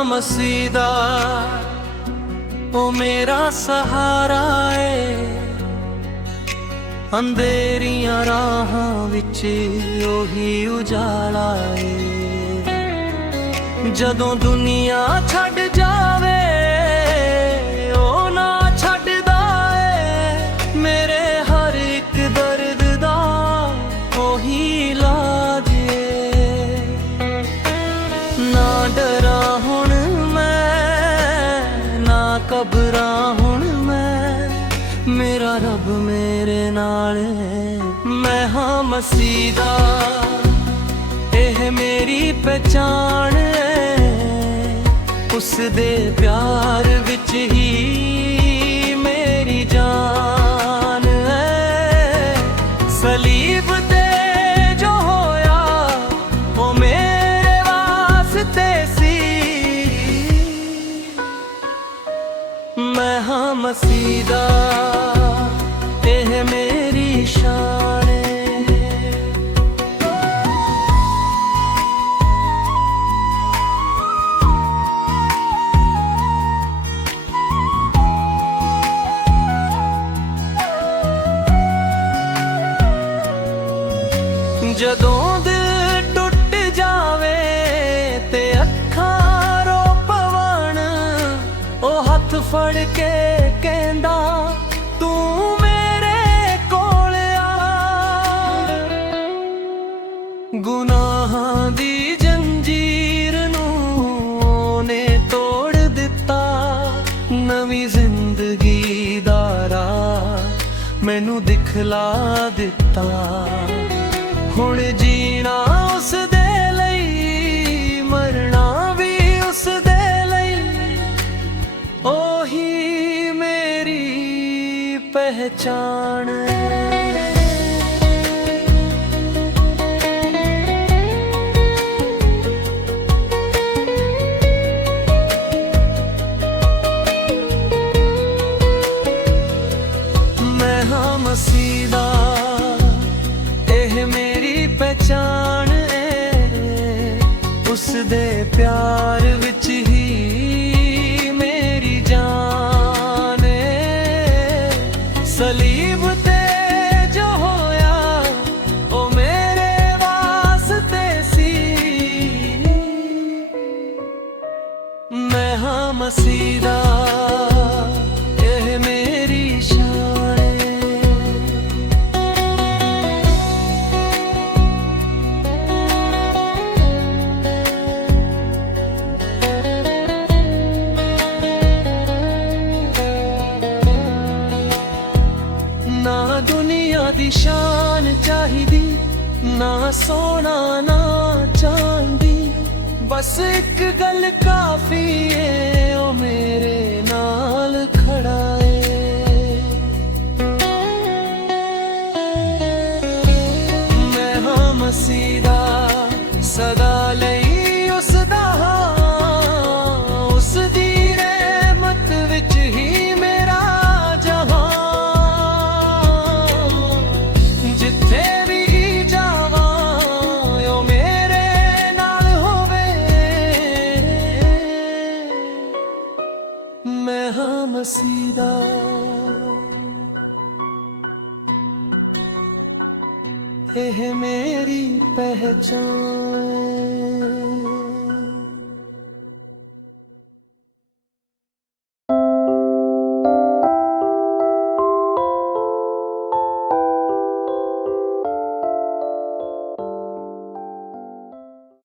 हाँ मसीदा ओ मेरा सहारा है। अंधेरियां राहां विच ओही उजाला है। जदों दुनिया छड़ जावे ओ ना छड़दा है मेरे हर एक दर्द दा ओही इलाज है। ना डरा हुण मैं ना घबरा हुण मैं, मेरा रब मेरे नाल है। मैं हाँ मसीदा एह मेरी पहचान है। उस दे प्यार विच ही मेरी जान है। सलीब ते जो होया वो मेरे वास्ते सी। मैं हाँ मसीदा एह मेरी शान है। जदों दिल टुट जावे ते अखां रो पवन ओ हथ फड़ के कहंदा तू मेरे कोल आ। गुनाहां दी जंजीर नूं ओने तोड़ दिता। नवीं जिंदगी दा राह मैनू दिखला दिता। हुण जीना उस दे लई मरना भी उस दे लई ओही मेरी पहचान है। मैं हाँ मसीदा एह मेरी पहचान है। उस दे प्यार विच ही मेरी जान है। सलीब ते जो होया ओ मेरे वास्ते सी। मैं हाँ मसीदा एह मेरी शान है। ना दुनिया दी शान चाहिदी ना सोना ना चांदी। बस एक गल काफी है ओ मेरे नाल खड़ा है। मैं हाँ मसीदा सदा लई उस दा हां। उस दी रहमत विच ही मेरा जहां। जिथे भी जावां ओ मेरे नाल होवे। मैं हाँ मसीदा एह मेरी पहचान।